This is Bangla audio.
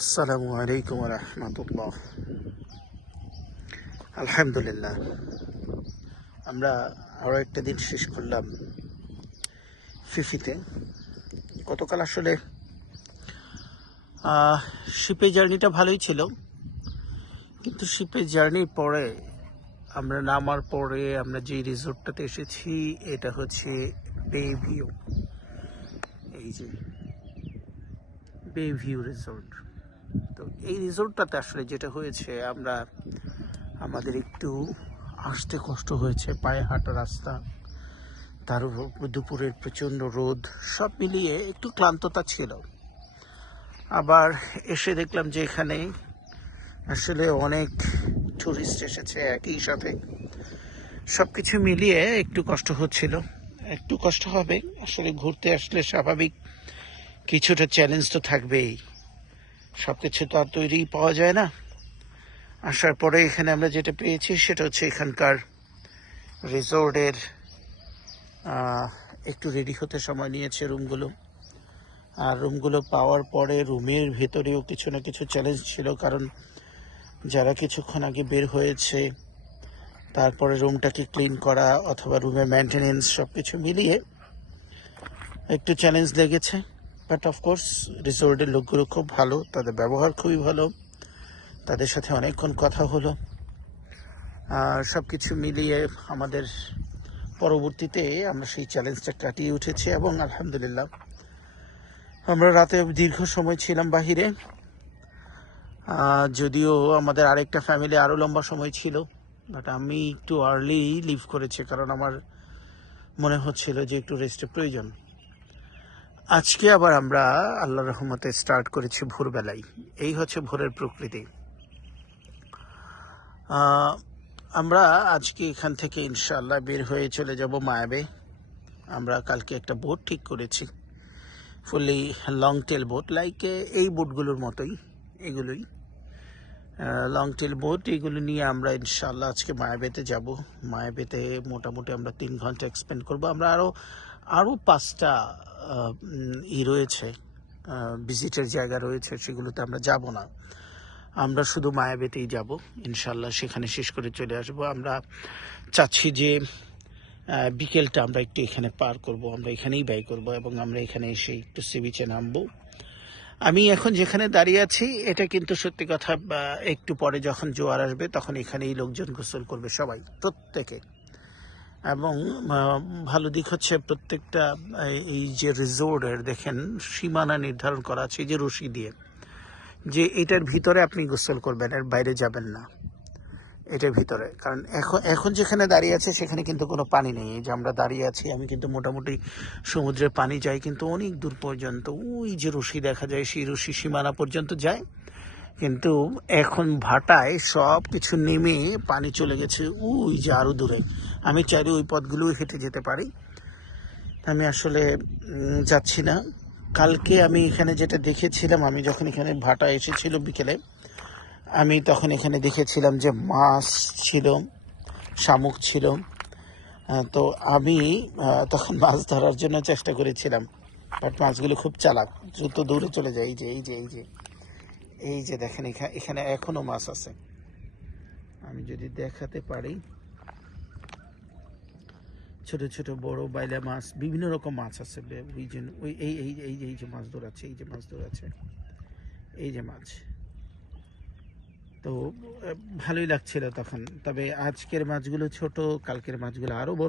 আসসালামু আলাইকুম রহমতুল্লাহ। আলহামদুলিল্লাহ, আমরা আরও একটা দিন শেষ করলাম ফিফিতে। গতকাল আসলে শিপে জার্নিটা ভালোই ছিল, কিন্তু শিপে জার্নির পরে আমরা নামার পরে আমরা যে রিসোর্টটাতে এসেছি এটা হচ্ছে বে ভিউ। এই যে বে ভিউ রিসোর্ট। তো এই রিসোর্টটাতে আসলে যেটা হয়েছে, আমাদের একটু আসতে কষ্ট হয়েছে, পায়ে হাঁটা রাস্তা, তার উপর দুপুরের প্রচণ্ড রোদ, সব মিলিয়ে একটু ক্লান্ততা ছিল। আবার এসে দেখলাম যে এখানে আসলে অনেক টুরিস্ট এসেছে একই সাথে, সব কিছু মিলিয়ে একটু কষ্ট হচ্ছিল। একটু কষ্ট হবে, আসলে ঘুরতে আসলে স্বাভাবিক কিছুটা চ্যালেঞ্জ তো থাকবেই, সব কিছু তো আর তৈরি পাওয়া যায় না। আসার পরে এখানে আমরা যেটা পেয়েছি সেটা হচ্ছে এখানকার রিসোর্টের একটু রেডি হতে সময় নিয়েছে রুমগুলো। আর রুমগুলো পাওয়ার পরে রুমের ভেতরেও কিছু না কিছু চ্যালেঞ্জ ছিল, কারণ যারা কিছুক্ষণ আগে বের হয়েছে তারপরে রুমটাকে ক্লিন করা অথবা রুমের মেনটেনেন্স সব কিছু মিলিয়ে একটু চ্যালেঞ্জ লেগেছে। বাট অফকোর্স রিসোর্টের লোকগুলো খুব ভালো, তাদের ব্যবহার খুবই ভালো, তাদের সাথে অনেকক্ষণ কথা হলো। আর সব কিছু মিলিয়ে আমাদের পরবর্তীতে আমরা সেই চ্যালেঞ্জটা কাটিয়ে উঠেছি এবং আলহামদুলিল্লাহ আমরা রাতে দীর্ঘ সময় ছিলাম বাহিরে। যদিও আমাদের আরেকটা ফ্যামিলি আরও লম্বা সময় ছিল, বাট আমি একটু আর্লি লিভ করেছি, কারণ আমার মনে হচ্ছিল যে একটু রেস্টের প্রয়োজন। আজকে আবার আমরা আল্লাহর রহমতে স্টার্ট করেছি ভোরবেলায়। এই হচ্ছে ভোরের প্রকৃতি। আমরা আজকে এখান থেকে ইনশাআল্লাহ বের হয়ে চলে যাব মায়াবে। আমরা কালকে একটা বোট ঠিক করেছি, fully long tail boat, like এই বোটগুলোর মতোই, এগুলোই লং টেল বোট। এগুলো নিয়ে আমরা ইনশাআল্লাহ আজকে মায়াবেতে যাব। মায়াবেতে মোটামুটি আমরা 3 ঘন্টা এক্সপেন্ড করব। আমরা আরও 5টা রয়েছে, ভিজিটের জায়গা রয়েছে, সেগুলোতে আমরা যাব না। আমরা শুধু মায়াবেতেই যাব ইনশাআল্লাহ, সেখানে শেষ করে চলে আসব। আমরা চাচ্ছি যে বিকেলটা আমরা একটু এখানে পার করব, আমরা এখানেই ব্যয় করব এবং আমরা এখানে এসে একটু সি বিচে নামবো। আমি এখন যেখানে দাঁড়িয়ে আছি এটা কিন্তু সত্যি কথা, একটু পরে যখন জোয়ার আসবে তখন এখানেই লোকজন গোসল করবে, সবাই, প্রত্যেকে। এবং ভালো দিক হচ্ছে প্রত্যেকটা এই যে রিসোর্টের দেখেন সীমানা নির্ধারণ করা আছে, এই যে রশি দিয়ে, যে এটার ভিতরে আপনি গোসল করবেন, এর বাইরে যাবেন না, এটার ভিতরে। কারণ এখন যেখানে দাঁড়িয়ে আছে সেখানে কিন্তু কোনো পানি নেই। এই যে আমরা দাঁড়িয়ে আছি, আমি কিন্তু মোটামুটি সমুদ্রের পানি যায় কিন্তু অনেক দূর পর্যন্ত, ওই যে রশি দেখা যায় সেই রশি সীমানা পর্যন্ত যায়। কিন্তু এখন ভাটায় সব কিছু নেমে পানি চলে গেছে ওই যে আরও দূরে। আমি চাইলে ওই পথগুলোও হেঁটে যেতে পারি, আমি আসলে যাচ্ছি না। কালকে আমি এখানে যেটা দেখেছিলাম, আমি যখন এখানে ভাটা এসেছিল বিকেলে, আমি তখন এখানে দেখেছিলাম যে মাছ ছিল, শামুক ছিল। তো আমি তখন মাছ ধরার জন্য চেষ্টা করেছিলাম, বাট মাছগুলো খুব চালাক, দ্রুত দৌড়ে চলে যায়। এই যে দেখেন এখানে এখনো মাছ আছে, আমি যদি দেখাতে পারি, ছোট ছোট বড় বাইলা মাছ, বিভিন্ন রকম মাছ আছে। ওই এই যে মাছ ধরাচ্ছে, এই যে মাছ ধরাচ্ছে, এই যে মাছ। তো ভালোই লাগছিল তখন। তবে আজকের মাছগুলো ছোট, কালকের মাছগুলো আরো বড়।